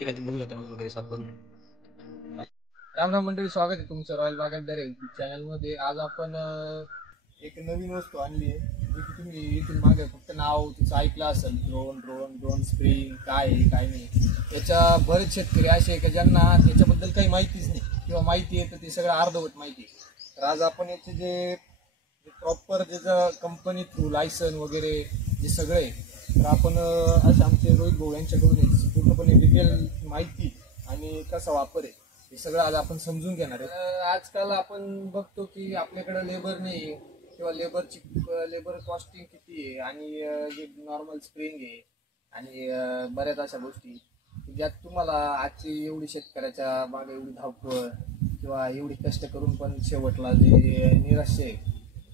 ठीक आहे, ते बघूया वगैरे साफ करून. राम राम मंडळी, स्वागत आहे तुमचं रॉयल बागायतदार युट्यूब चॅनलमध्ये. आज आपण एक नवीन वस्तू आणली आहे, जी की तुम्ही इथून मागे फक्त नाव तिचं ऐकलं असेल. ड्रोन ड्रोन ड्रोन स्प्रेइंग काय आहे काय नाही. याच्या बरेच शेतकरी असे आहे की ज्यांना याच्याबद्दल काही माहितीच नाही, किंवा माहिती आहे तर ते सगळं अर्धवट माहिती आहे. तर आज आपण याचे जे प्रॉपर ज्याचं कंपनी थ्रू लायसन वगैरे जे सगळे, तर आपण असे आमचे रोहित भाऊ यांच्याकडून पूर्णपणे डिटेल माहिती आणि कसा वापर आहे हे सगळं आज आपण समजून घेणार आहे. आजकाल आपण बघतो की आपल्याकडे लेबर नाही, किंवा लेबर कॉस्टिंग किती आहे, आणि जे नॉर्मल स्प्रेइंग आहे, आणि बऱ्याच अशा गोष्टी ज्यात तुम्हाला आजची एवढी शेतकऱ्याच्या मागे एवढी धावपळ किंवा एवढी कष्ट करून पण शेवटला जे निराश आहे,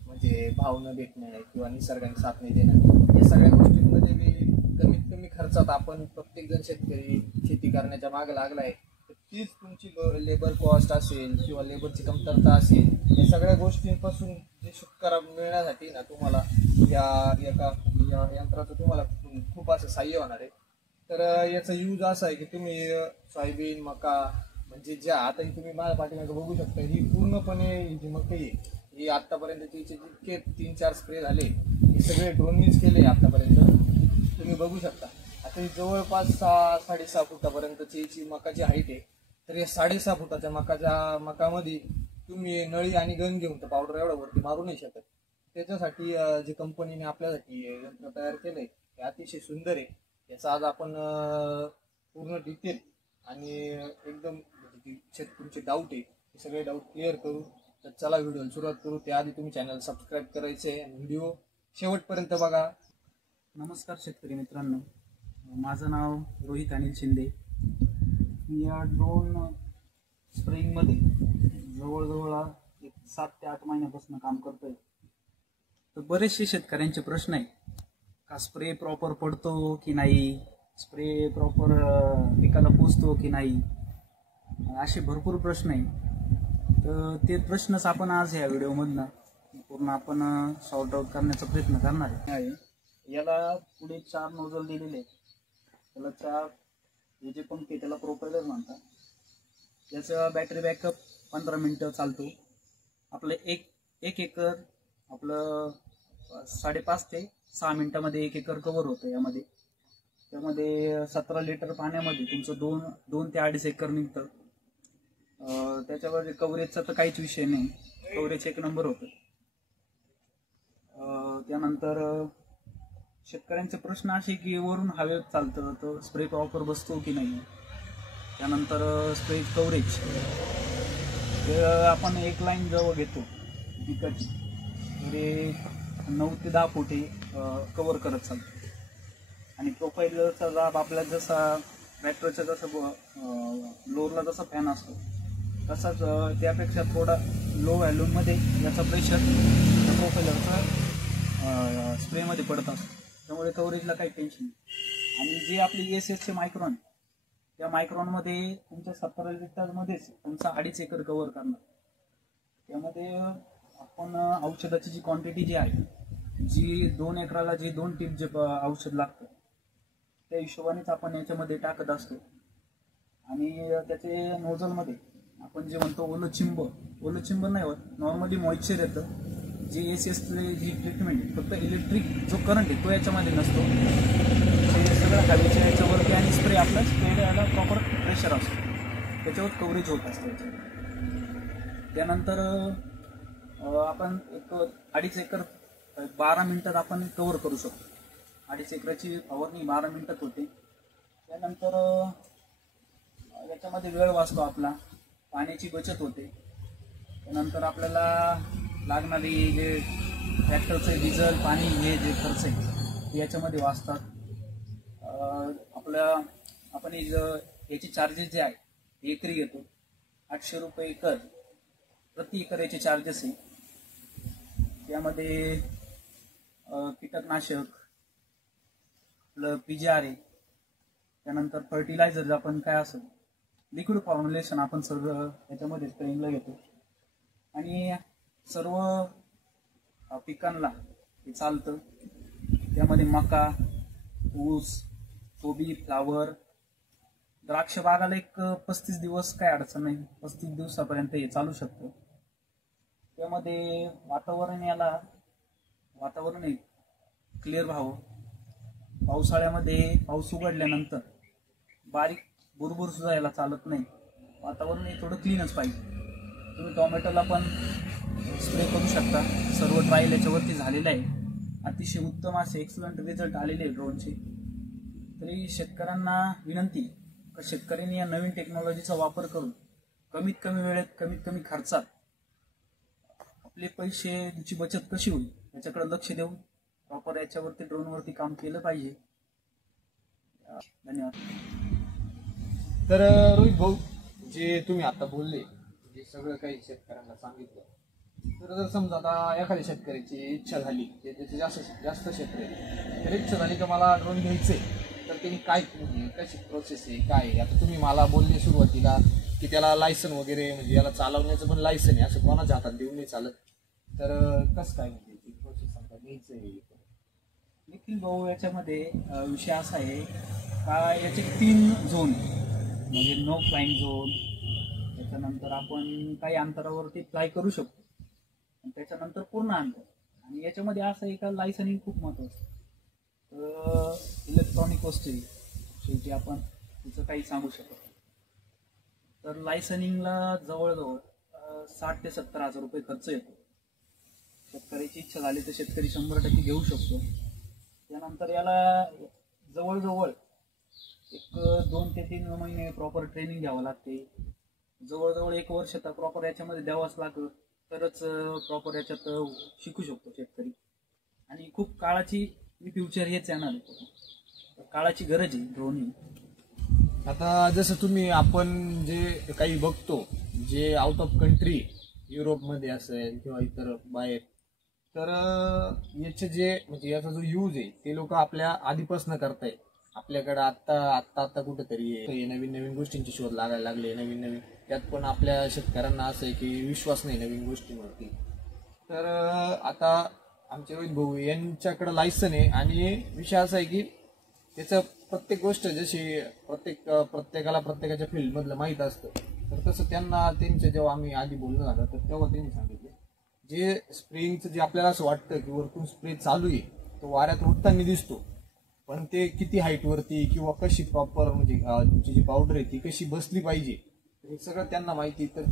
म्हणजे भाव न भेटणे किंवा निसर्गाने साथ नाही देणं, या सगळ्या गोष्टींमध्ये मी कमीत कमी खर्चात आपण प्रत्येक जण शेतकरी शेती करण्याच्या मागे लागलाय. तीच तुमची लेबर कॉस्ट असेल किंवा लेबरची कमतरता असेल, या सगळ्या गोष्टींपासून जे सुटका मिळण्यासाठी ना तुम्हाला या यंत्राचं तुम्हाला खूप असं सहाय्य होणार आहे. तर याचा यूज असा आहे की तुम्ही सोयाबीन मका, म्हणजे ज्या आता तुम्ही माझ्या पाठीमागे बघू शकता, ही पूर्णपणे जी मकई आहे ही आतापर्यंत जितके 3-4 स्प्रे झाले हे सगळे ड्रोननीच केले आतापर्यंत. तुम्ही बघू शकता आता ही जवळपास 6-6.5 फुटापर्यंतची मकाची हाईट आहे. तर या 6.5 फुटाच्या मकामध्ये तुम्ही नळी आणि गन घेऊन तर पावडर एवढा वरती मारू नाही शकत. त्याच्यासाठी जे कंपनीने आपल्यासाठी यंत्र तयार केलंय हे अतिशय सुंदर आहे. याचा आज आपण पूर्ण डिटेल आणि एकदम तुमचे डाऊट आहे हे सगळे डाऊट क्लिअर करू. तर चला व्हिडिओला सुरुवात करू. त्याआधी तुम्ही चॅनल सबस्क्राईब करायचे आणि व्हिडिओ शेवटपर्यंत बघा. नमस्कार शेतकरी मित्रांनो, माझं नाव रोहित अनिल शिंदे. मी या ड्रोन स्प्रेइंगमध्ये जवळजवळ 7 ते 8 महिन्यापासून काम करतोय. तर बरेचसे शेतकऱ्यांचे प्रश्न आहे का स्प्रे प्रॉपर पडतो की नाही, स्प्रे प्रॉपर पिकाला पोचतो की नाही, असे भरपूर प्रश्न आहे. तर ते प्रश्नच आपण आज या व्हिडिओमधनं पूर्ण आपण सॉर्ट आउट करण्याचा प्रयत्न करणार आहे. याला पुढे 4 नोझल दिलेले आहेत. त्याला 4 हे जे पंप आहे त्याला प्रोपेलर म्हणतात. याचा बॅटरी बॅकअप 15 मिनिटं चालतो. आपलं एक एकर आपलं 5.5 ते 6 मिनिटामध्ये 1 एकर कव्हर होतं. त्यामध्ये 17 लिटर पाण्यामध्ये तुमचं 2 ते 2.5 एकर निघतं. त्याच्यावर कव्हरेजचा तर काहीच विषय नाही, कव्हरेज 1 नंबर होतं. त्यानंतर शेतकऱ्यांचे प्रश्न असे की वरून हवेत चालतं तर स्प्रे प्रॉपर बसतो की नाही. त्यानंतर स्प्रे कव्हरेज आपण एक लाईन जवळ घेतो पिकाची तरी 9 ते 10 फुटे कव्हर करत चालतो. आणि प्रोफाईलचा दाब आपल्या जसा ट्रॅक्टरचा जसं लोअरला जसा फॅन असतो तसाच त्यापेक्षा थोडा लो व्हॅल्यूममध्ये याचा प्रेशर प्रोफाईलरचा स्प्रेमध्ये पडत असतो. त्यामुळे कव्हरेजला काही टेन्शन नाही. आणि जे आपली SS चे मायक्रॉन, त्या मायक्रॉनमध्ये तुमच्या 17 लिटरमध्येच तुमचा 2.5 एकर कव्हर करणार. त्यामध्ये आपण औषधाची जी क्वांटिटी जी आहे, जी 2 एकराला जी 2 टीप जे औषध लागतं त्या हिशोबानेच आपण याच्यामध्ये टाकत असतो. आणि त्याचे नोझलमध्ये आपण जे म्हणतो ओलं चिंब नाही होत, नॉर्मली मॉइश्चर येतं. जी SS जी ट्रीटमेंट फक्त इलेक्ट्रिक जो करंट आहे तो याच्यामध्ये नसतो, ते सगळं हवेच्या याच्यावरती आणि स्प्रे आपला स्प्रेला प्रॉपर प्रेशर असतो, त्याच्यावर कव्हरेज होत असतं याच्यावर. त्यानंतर आपण 2.5 एकर 12 मिनिटात आपण कव्हर करू शकतो. 2.5 एकराची फवारणी 12 मिनिटात होते. त्यानंतर याच्यामध्ये वेळ वाचतो आपला, पाण्याची बचत होते. त्यानंतर आपल्याला लागणारी जे ट्रॅक्टरचे डिझेल पाणी हे जे खर्च आहे ते याच्यामध्ये वाचतात. आपण याचे चार्जेस जे आहे एकरी घेतो 800 रुपये एकर, प्रति एकर याचे चार्जेस आहे. त्यामध्ये कीटकनाशक आपलं PGR आहे. त्यानंतर फर्टिलायझर आपण काय असं लिक्विड फॉर्म्युलेशन आपण सगळं याच्यामध्ये स्प्रेइंगला घेतो. आणि सर्व पिकांना हे चालतं. त्यामध्ये मका, ऊस, कोबी, फ्लावर द्राक्ष बागाला एक 35 दिवस काय अडचण नाही, 35 दिवसापर्यंत हे चालू शकतं. त्यामध्ये वातावरण एक क्लिअर व्हावं. पावसाळ्यामध्ये पाऊस उघडल्यानंतर बारीक बुरबुर सुद्धा याला चालत नाही. वातावरण हे थोडं क्लीनच पाहिजे. तुम्ही टोमॅटोला पण स्प्रे करू शकता. सर्व ट्रायल याच्यावरती झालेलं आहे. अतिशय उत्तम असे एक्सलंट रिझल्ट आलेले आहे ड्रोनचे. तरी शेतकऱ्यांना विनंती का शेतकऱ्यांनी या नवीन टेक्नॉलॉजीचा वापर करून कमीत कमी वेळेत कमीत कमी खर्चात आपले पैशाची बचत कशी होईल याच्याकडे लक्ष देऊन प्रॉपर याच्यावरती ड्रोनवरती काम केलं पाहिजे. धन्यवाद. तर रोहित भाऊ, जे तुम्ही आता बोलले, जे सगळं काही शेतकऱ्यांना सांगितलं, तर जर समजा आता एखाद्या शेतकऱ्याची इच्छा झाली, त्याचे जास्त क्षेत्र आहे, तर इच्छा झाली का मला ड्रोन घ्यायचंय, तर त्यांनी काय कशी प्रोसेस आहे, काय आहे? आता तुम्ही मला बोलले सुरुवातीला की त्याला लायसन वगैरे, म्हणजे याला चालवण्याचं पण लायसन आहे, असं कोणाच्या हातात देऊन नाही चालत. तर कसं काय म्हणजे प्रोसेस समजा घ्यायचंय? निखिल भाऊ, याच्यामध्ये विषय असा आहे का याचे 3 झोन, म्हणजे नो फ्लाइंग झोन, त्याच्यानंतर आपण काही अंतरावरती फ्लाय करू शकतो, आणि त्याच्यानंतर पूर्ण अंतर. आणि याच्यामध्ये असं आहे का लायसनिंग खूप महत्त्वाचं. तर इलेक्ट्रॉनिक वस्तू शेवटी आपण तिचं काही सांगू शकतो. तर लायसनिंगला जवळजवळ 60 ते 70 हजार रुपये खर्च येतो. शेतकऱ्याची इच्छा झाली तर शेतकरी 100% घेऊ शकतो. त्यानंतर याला जवळजवळ एक 2 ते 3 महिने प्रॉपर ट्रेनिंग घ्यावं लागते. जवळजवळ 1 वर्ष तर प्रॉपर याच्यामध्ये द्यावाच लागतं, तरच प्रॉपर याच्यात शिकू शकतो शेतकरी. आणि खूप काळाची फ्युचर हेच येणार आहे, काळाची गरज आहे ड्रोन ही. आता जसं आपण जे काही बघतो, जे आउट ऑफ कंट्री, युरोपमध्ये असेल किंवा इतर बाहेर, तर याचे जे म्हणजे याचा जो यूज आहे ते लोक आपल्या आधीपासून करताय. आपल्याकडे आत्ता कुठेतरी नवीन नवीन गोष्टींचे शोध लागायला लागले, नवीन. त्यात पण आपल्या शेतकऱ्यांना असं आहे की विश्वास नाही नवीन गोष्टींवरती. तर आता आमचे रोहित भाऊ यांच्याकडे लायसन आहे, आणि विषय असा आहे की त्याचं प्रत्येक गोष्ट जशी प्रत्येकाला प्रत्येकाच्या फील्डमधलं माहीत असतं, तर तसं त्यांचं जेव्हा आम्ही आधी बोलणं झालं तर तेव्हा त्यांनी सांगितलं, जे स्प्रेइंगचं जे आपल्याला असं वाटतं की वरतून स्प्रे चालू आहे, तो वाऱ्यात उडताना दिसतो, पण ते किती हाईटवरती किंवा कशी प्रॉपर म्हणजे तुमची जी पावडर आहे ती कशी बसली पाहिजे, हे सगळं त्यांना माहिती. तर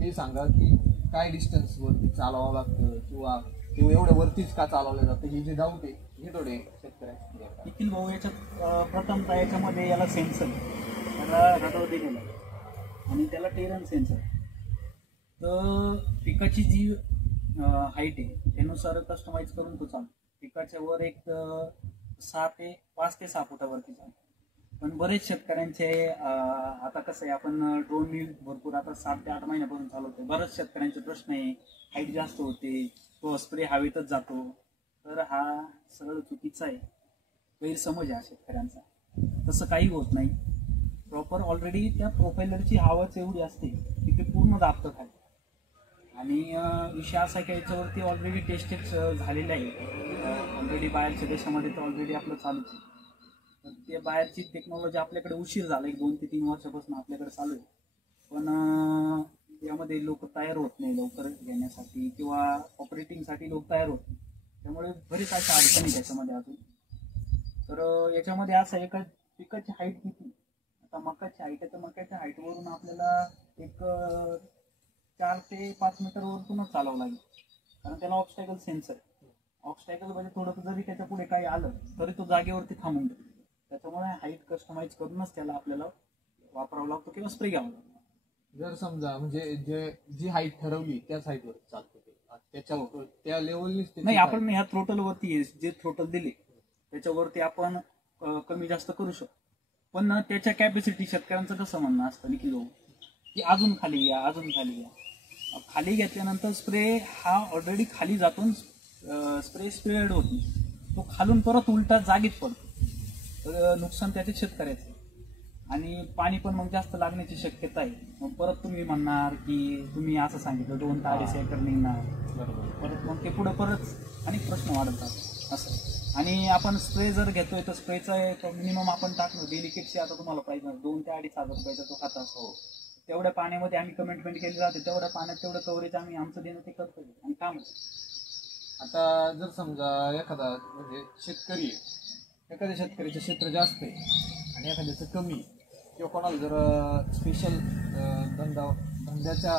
ते सांगा की काय डिस्टन्सवरती चालवावं लागतं, किंवा ते एवढ्या वरतीच का चालवलं जातं, हे जे डाऊट आहे हे थोडे शेतकऱ्यांचे. निखिल भाऊ, याच्यात प्रथमतः याच्यामध्ये याला सेन्सर, त्याला रडार दिलेला आहे, आणि त्याला टेरन सेन्सर. तर पिकाची जी हाईट आहे त्यानुसार कस्टमाइज करून तो चालतो. पिकाच्या वर एक 5 ते 6 फुटावरती चालतो. पण बरेच शेतकऱ्यांचे आता कसं आहे, आपण ड्रोन भरपूर आता 7 ते 8 महिन्यापासून चालवतोय. बऱ्याच शेतकऱ्यांचे प्रश्न आहे, हाईट जास्त होते, तो स्प्रे हवेतच जातो. तर हा सगळं चुकीचं आहे, गैरसमज आहे शेतकऱ्यांचा. तसं काही होत नाही. प्रॉपर ऑलरेडी त्या प्रोपेलरची हवाच एवढी असते की ते पूर्ण दाबतं खाली. आणि विषय असा की याच्यावरती ऑलरेडी टेस्टेड झालेलं आहे. ऑलरेडी बाहेरच्या देशामध्ये तर ऑलरेडी आपलं चालूच आहे. तर ते बाहेरची टेक्नॉलॉजी आपल्याकडे उशीर झाला, 2 ते 3 वर्षापासून आपल्याकडे चालू आहे. पण यामध्ये लोक तयार होत नाही लवकर घेण्यासाठी, किंवा ऑपरेटिंगसाठी लोक तयार होत नाही. त्यामुळे बरीच अशा अडचणी त्याच्यामध्ये अजून. तर याच्यामध्ये असं आहे का पिकाची हाईट किती, आता मकाची हाईट आहे, तर मकाच्या हाईटवरून आपल्याला एक 4 ते 5 मीटरवरतूनच चालावं लागेल, कारण त्याला ऑब्स्टॅकल सेन्सर. ऑब्स्टॅकल म्हणजे थोडंसं जरी त्याच्या पुढे काही आलं तरी तो जागेवरती थांबून जातो. त्याच्यामुळे हाईट कस्टमाइज करूनच त्याला आपल्याला वापरावं लागतो किंवा स्प्रे घ्यावं लागतो. जर समजा म्हणजे जी हाईट ठरवली त्याच हाईटवर चालतो त्याच्या त्या लेवलनीच नाही, आपण ह्या थ्रोटलवरती जे थ्रोटल दिले त्याच्यावरती आपण कमी जास्त करू शकतो. पण त्याच्या कॅपॅसिटी शेतकऱ्यांचं कसं म्हणणं असतं निखिल भाऊ की अजून खाली या, अजून खाली या. खाली घेतल्यानंतर स्प्रे हा ऑलरेडी खाली जातून स्प्रे स्प्रेड होत नाही, तो खालून परत उलटा जागीत पडतो. तर नुकसान त्याचे शेतकऱ्याचं. आणि पाणी पण मग जास्त लागण्याची शक्यता आहे. मग परत तुम्ही म्हणणार की तुम्ही असं सांगितलं 2 ते 2.5 एकर निघणार, बरोबर. परत मग ते पुढे परत अनेक प्रश्न वाढत जातात. असं. आणि आपण स्प्रे जर घेतोय तर स्प्रेचा एक मिनिमम आपण टाकलो डेलिकेटची, आता तुम्हाला पाहिजे 2 ते 2,500 रुपयाचा तो खाता असतो. तेवढ्या पाण्यामध्ये आम्ही कमिटमेंट केली जाते, तेवढ्या पाण्यात तेवढं कव्हरेज आम्ही आमचं देणं ते करतो आणि काम. आता जर समजा एखादा म्हणजे शेतकरी आहे, एखाद्या शेतकऱ्याचं क्षेत्र जास्त आहे आणि एखाद्याचं कमी आहे, किंवा कोणाला जर स्पेशल धंद्याचा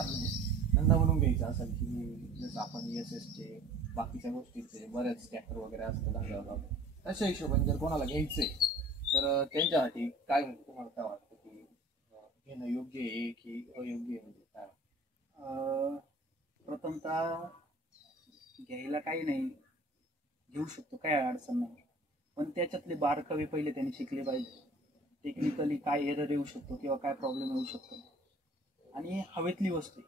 धंदा म्हणून घ्यायचा असेल की जसं आपण ESSचे बाकीच्या गोष्टीचे बऱ्याच ट्रॅक्टर वगैरे असतं धंद्याला, अशा हिशोबाने जर कोणाला घ्यायचंय तर त्यांच्यासाठी काय म्हणजे तुम्हाला काय वाटतं की घेणं योग्य आहे की अयोग्य आहे, म्हणजे काय? प्रथमतः घ्यायला काही नाही, घेऊ शकतो, काय अडचण नाही, पण त्याच्यातले बारकावे पहिले त्यांनी शिकले पाहिजे. टेक्निकली काय एरर येऊ शकतो किंवा काय प्रॉब्लेम येऊ शकतो. आणि हवेतली वस्तू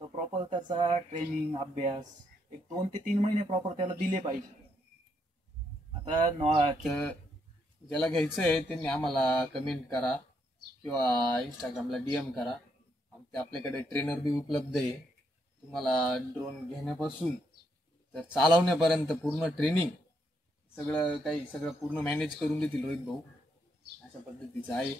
तर प्रॉपर त्याचा ट्रेनिंग अभ्यास 2 ते 3 महिने प्रॉपर त्याला दिले पाहिजे. आता ज्याला घ्यायचं आहे त्यांनी आम्हाला कमेंट करा किंवा इंस्टाग्रामला DM करा. आपल्याकडे ट्रेनर बी उपलब्ध आहे. तुम्हाला ड्रोन घेण्यापासून तर चालवण्यापर्यंत पूर्ण ट्रेनिंग सगळं पूर्ण मॅनेज करून देतील रोहित भाऊ, अशा पद्धतीचं आहे.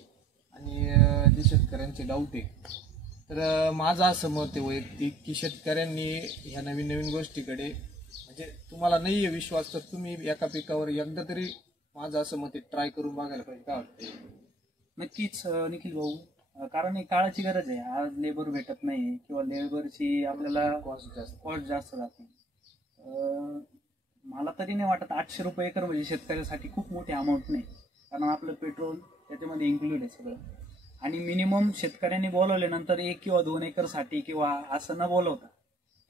आणि जे शेतकऱ्यांचे डाऊट आहे तर माझं असं मत आहे वैयक्तिक की शेतकऱ्यांनी ह्या नवीन नवीन गोष्टीकडे म्हणजे तुम्हाला नाही आहे विश्वास तर तुम्ही एका पिकावर एकदा तरी माझं असं मत आहे ट्राय करून बघायला पाहिजे. काय वाटते? नक्कीच निखिल भाऊ, कारण एक काळाची गरज आहे. आज लेबर भेटत नाही किंवा लेबरची आपल्याला कॉस्ट जास्त जाते. मला तरी नाही वाटत 800 रुपये एकर म्हणजे शेतकऱ्यासाठी खूप मोठी अमाऊंट नाही, कारण आपलं पेट्रोल त्याच्यामध्ये इन्क्लूड आहे सगळं. आणि मिनिमम शेतकऱ्यांनी बोलवल्यानंतर 1 किंवा 2 एकरसाठी किंवा असं न बोलवता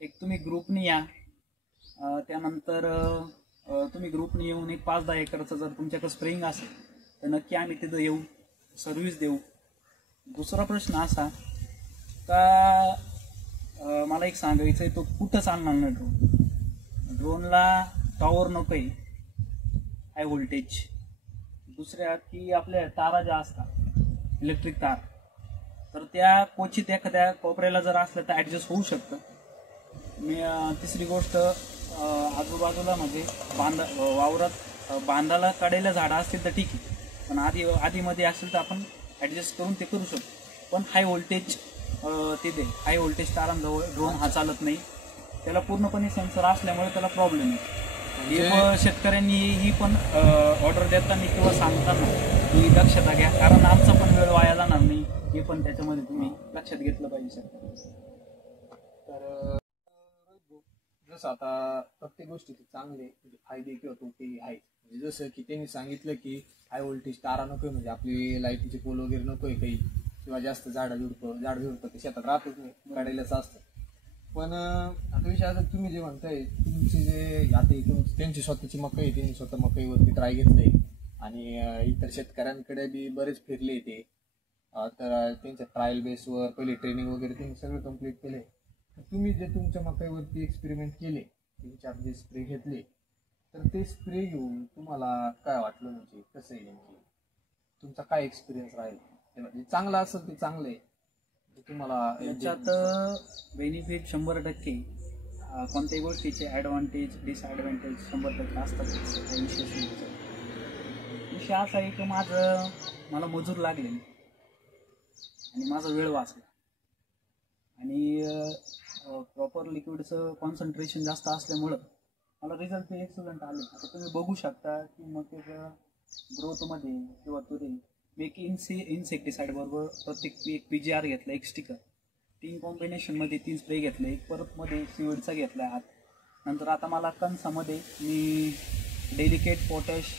एक तुम्ही ग्रुपनी या, त्यानंतर तुम्ही ग्रुपनी येऊन एक 5-10 एकरचं जर तुमच्याकडे स्प्रेइंग असेल तर नक्की आम्ही तिथं येऊ, सर्व्हिस देऊ. दुसरा प्रश्न असा का मला एक सांगायचं आहे, तो कुठं चालणार ना ड्रोनला टॉवर नको आहे, हाय व्होल्टेज. दुसऱ्या की आपल्या तारा ज्या असतात इलेक्ट्रिक तार, तर त्या क्वचित एखाद्या कोपऱ्याला जर असल्या तर ॲडजस्ट होऊ शकतं. तिसरी गोष्ट आजूबाजूला म्हणजे वावरात बांधाला कडेला झाडं असतील तर ठीक आहे, पण आधीमध्ये असेल तर आपण ॲडजस्ट करून ते करू शकतो. पण हाय व्होल्टेज तिथे हाय व्होल्टेज तारांजवळ ड्रोन हा चालत नाही, त्याला पूर्णपणे सेन्सर असल्यामुळे त्याला प्रॉब्लेम आहे. हे पण शेतकऱ्यांनी ही पण ऑर्डर देताना किंवा सांगताना ही दक्षता घ्या, कारण आमचा पण वेळ वाया जाणार नाही, हे पण त्याच्यामध्ये तुम्ही लक्षात घेतलं पाहिजे. तर जसं आता प्रत्येक गोष्टीचे चांगले म्हणजे फायदे किंवा तोटे आहेत. म्हणजे जसं की त्यांनी सांगितलं की हाय व्होल्टेज तारा नकोय, म्हणजे आपली लाईटीचे पोल वगैरे नकोय काही, किंवा जास्त झाड झुडपं ते शेतात राहतच नाही, काढायलाच असतं. पण आता विषय आता तुम्ही जे म्हणताय तुमचे जे आता त्यांची स्वतःची मकई, त्यांनी स्वतः मकईवरती ट्राय घेतलंय आणि इतर शेतकऱ्यांकडे बी बरेच फिरले ते, तर त्यांच्या ट्रायल बेसवर पहिले ट्रेनिंग वगैरे त्यांनी सगळं कम्प्लीट केलंय. तुम्ही जे तुमच्या मकईवरती एक्सपेरिमेंट केले, 3-4 जे स्प्रे घेतले, तर ते स्प्रे घेऊन तुम्हाला काय वाटलं, म्हणजे कसं आहे नेमकी तुमचा काय एक्सपिरियन्स राहील? म्हणजे चांगला असेल ते चांगलं आहे, तुम्हाला याच्यात बेनिफिट 100%, कोणत्याही गोष्टीचे ॲडव्हान्टेज डिसॲडव्हान्टेज 100% असतात. विषय असा आहे की मला मजूर लागले आणि माझा वेळ वाचला आणि प्रॉपर लिक्विडचं कॉन्सन्ट्रेशन जास्त असल्यामुळं मला रिझल्ट एक्सलंट आले. आता तुम्ही बघू शकता की मग त्याच्या ग्रोथमध्ये किंवा तुरी मी एक इन्सेक्टिसाईड बरोबर प्रत्येक एक PGR घेतला, एक स्टिकर, 3 कॉम्बिनेशनमध्ये 3 स्प्रे घेतले, एक परत मध्ये सीविडचा घेतला हात. नंतर आता मला कणसामध्ये मी डेलिकेट पोटॅश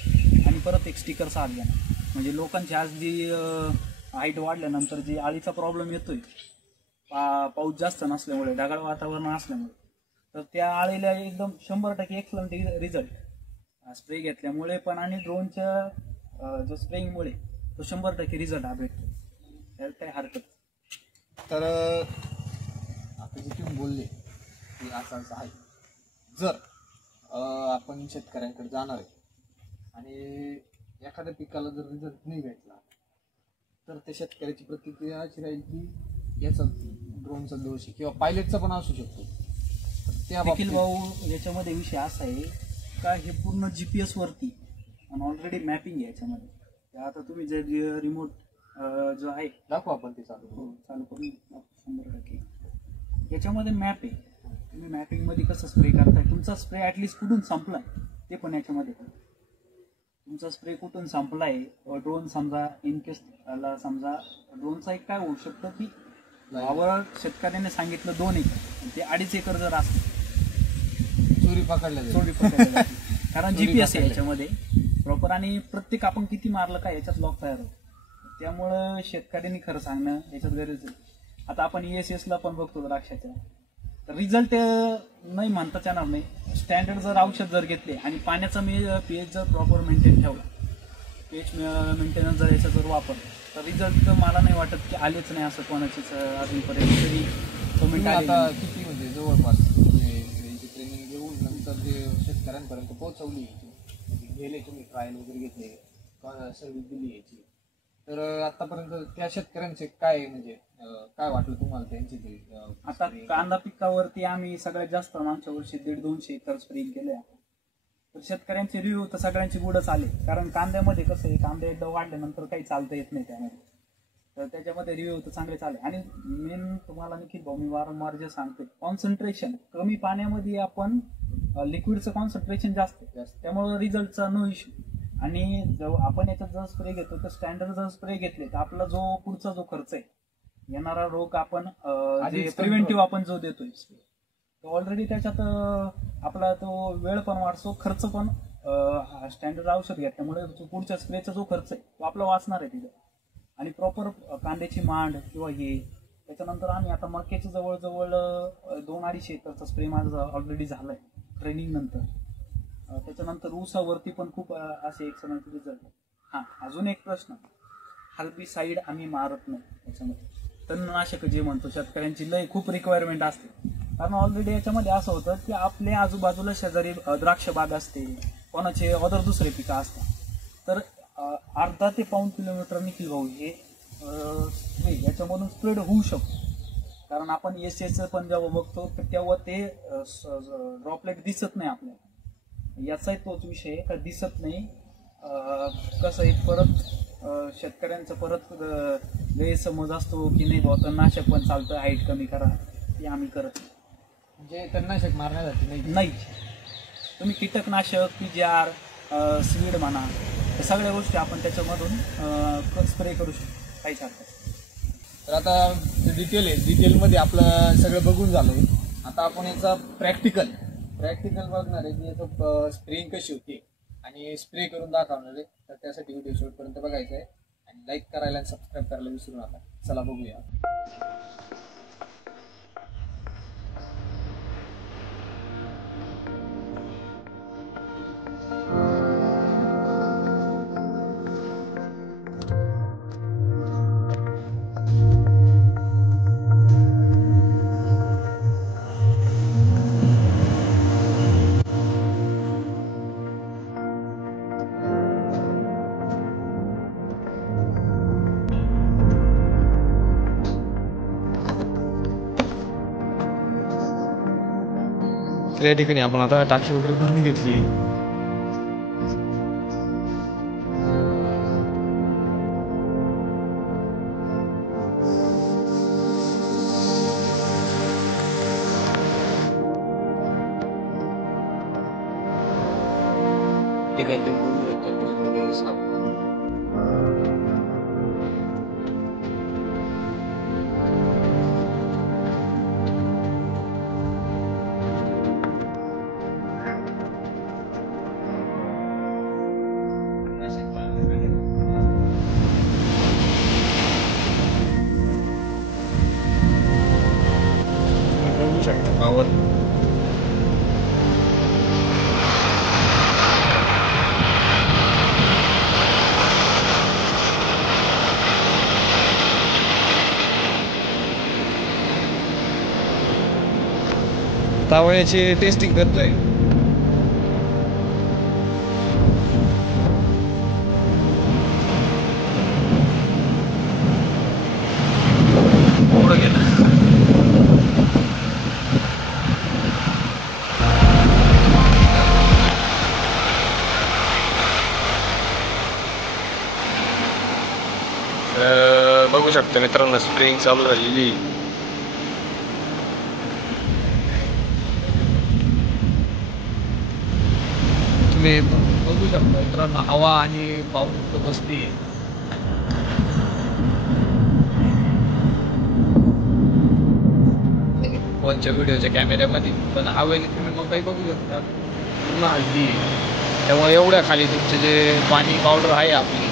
आणि परत एक स्टिकरचा हात घेणार. म्हणजे लोकांची आज जी हाईट वाढल्यानंतर जी आळीचा प्रॉब्लेम येतोय पाऊस जास्त नसल्यामुळे, ढगाळ वातावरण असल्यामुळे, तर त्या आळीला एकदम 100% एक्सलंट रिझल्ट स्प्रे घेतल्यामुळे पण आणि ड्रोनच्या जो स्प्रेइंगमुळे तो 100% रिझल्ट हा भेटतो, त्यात काही हरकत. तर आता जे तुम्ही बोलले की असं आहे, जर आपण शेतकऱ्यांकडे जाणार आहे आणि एखाद्या पिकाला जर रिझल्ट नाही भेटला तर त्या शेतकऱ्याची प्रतिक्रिया अशी राहील की याचा ड्रोनचा दोष किंवा पायलटचा पण असू शकतो. निखिल भाऊ, याच्यामध्ये विषय असा आहे का हे पूर्ण GPS वरती आणि ऑलरेडी मॅपिंग आहे याच्यामध्ये. ते आता तुम्ही जे रिमोट जो आहे दाखवू आपण ते चालू. हो चालू करून 100%. याच्यामध्ये मॅप आहे. तुम्ही मॅपिंगमध्ये कसं स्प्रे करताय, तुमचा स्प्रे ॲटलिस्ट कुठून संपलाय ते पण याच्यामध्ये तुमचा स्प्रे कुठून संपलाय. ड्रोन समजा इन केस समजा ड्रोनचा एक काय होऊ शकतं की वावर शेतकऱ्याने सांगितलं 2 एकर ते 2.5 एकर जर असतं चोरी पकडल्या जाते. कारण GPS आहे याच्यामध्ये प्रॉपर आणि प्रत्येक आपण किती मारलं काय याच्यात लॉक तयार होतो. त्यामुळं शेतकऱ्यांनी खरं सांगणं याच्यात गरज आहे. आता आपण ESS ला पण बघतो द्राक्षाच्या, तर रिझल्ट नाही म्हणताच येणार नाही. स्टँडर्ड जर औषध जर घेतले आणि पाण्याचा pH जर प्रॉपर मेंटेन ठेवला, pH मेंटेनन्स जर याचा जर वापरला तर रिझल्ट मला नाही वाटत की आलेच नाही असं कोणाचीच अजूनपर्यंत तरी कमेंट. आता किती म्हणजे जवळपास ट्रेनिंग घेऊन नंतर जे शेतकऱ्यांपर्यंत पोहोचवली गेले, तुम्ही ट्रायल वगैरे घेतले, सर्व्हिस दिली याची, तर आतापर्यंत त्या शेतकऱ्यांचे काय म्हणजे काय वाटलं तुम्हाला त्यांची ते? आता कांदा पिकावरती आम्ही सगळ्यात जास्त मागच्या वर्षी 150-200 एकर स्प्रेइंग केले. तर शेतकऱ्यांचे रिव्ह्यू तर सगळ्यांचे गुडच आले. कारण कांद्यामध्ये कसं आहे, कांदे एकदा वाढल्यानंतर काही चालता येत नाही त्यामध्ये, तर त्याच्यामध्ये रिव्ह्यू तर चांगले चाले. आणि मेन तुम्हाला निखिल भाऊ मी वारंवार जे सांगते, कॉन्सन्ट्रेशन कमी पाण्यामध्ये आपण लिक्विडचं कॉन्सन्ट्रेशन जास्त, त्यामुळे रिझल्टचा नो इश्यू. आणि जेव्हा आपण याच्यात जर स्प्रे घेतो तर स्टँडर्ड जर स्प्रे घेतले तर आपला जो पुढचा जो खर्च आहे, येणारा रोग आपण प्रिव्हेंटिव्ह आपण जो देतोय तो ऑलरेडी त्याच्यात आपला तो वेळ पण वाचतो, खर्च पण स्टँडर्ड औषध घेतल्यामुळे पुढच्या स्प्रेचा जो खर्च आहे तो आपला वाचणार आहे तिथे. आणि प्रॉपर कांद्याची मांड किंवा हे त्याच्यानंतर आम्ही आता मक्याची जवळजवळ 2-2.5 एकरचा स्प्रे माझा ऑलरेडी झालाय ट्रेनिंग नंतर. त्याच्यानंतर ऊसावरती पण खूप असे एक्सलंट रिझल्ट. हां, अजून एक प्रश्न, हर्बिसाईड आम्ही मारत नाही याच्यामध्ये. तणनाशक जे म्हणतो शेतकऱ्यांची लय खूप रिक्वायरमेंट असते. कारण ऑलरेडी याच्यामध्ये असं होतं की आपल्या आजूबाजूला शेजारी द्राक्ष बाग असते, कोणाचे अदर दुसरे पिकं असतात, तर अर्धा ते पाऊण किलोमीटर निखिल भाऊ हे याच्यामधून स्प्रेड होऊ शकतो. कारण आपण ESS पण जेव्हा बघतो तेव्हा ते ड्रॉपलेट दिसत नाही आपल्याला. याचाही तोच विषय का दिसत नाही. कसं आहे, परत शेतकऱ्यांचा परत गैरसमज असतो की नाही बुवा तणनाशक पण चालतं, हाईट कमी करा, ते आम्ही करत नाही. म्हणजे तणनाशक मारण्यासाठी नाही, तुम्ही कीटकनाशक PGR स्वीड म्हणा, या सगळ्या गोष्टी आपण त्याच्यामधून स्प्रे करू शकतो, काहीच हरकत नाही. तर आता डिटेल आहे, डिटेलमध्ये आपलं सगळं बघून झालंय. आता आपण याचा प्रॅक्टिकल बघणार आहे की याचं स्प्रेइंग कशी होती आणि स्प्रे करून दाखवणार आहे. तर त्यासाठी व्हिडिओ शेवटपर्यंत बघायचा आहे आणि लाईक करायला आणि सबस्क्राईब करायला विसरू नका. चला बघूया. त्या ठिकाणी आपण आता टाकी वगैरे भरून घेतली. ठीक आहे, पावर तावळ्याची टेस्टिंग करतोय. पुढं गेलं. बघू शकता मित्रांनो स्प्रिंग चालू झालेली. तुम्ही बघू शकता मित्रांनो हवा आणि पाऊस बसली. फोनच्या व्हिडिओच्या कॅमेऱ्यामध्ये पण हवेने तुम्ही मग काही बघू शकता पूर्ण हलती. त्यामुळे एवढ्या खाली तुमचे जे पाणी पावडर आहे आपली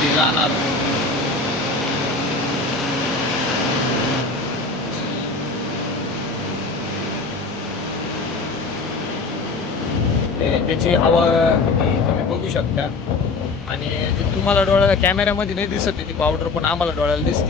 ती जाणार. त्याची हवा तुम्ही बघू शकता आणि तुम्हाला डोळ्याला कॅमेऱ्यामध्ये नाही दिसत ती पावडर पण आम्हाला डोळ्याला दिसते.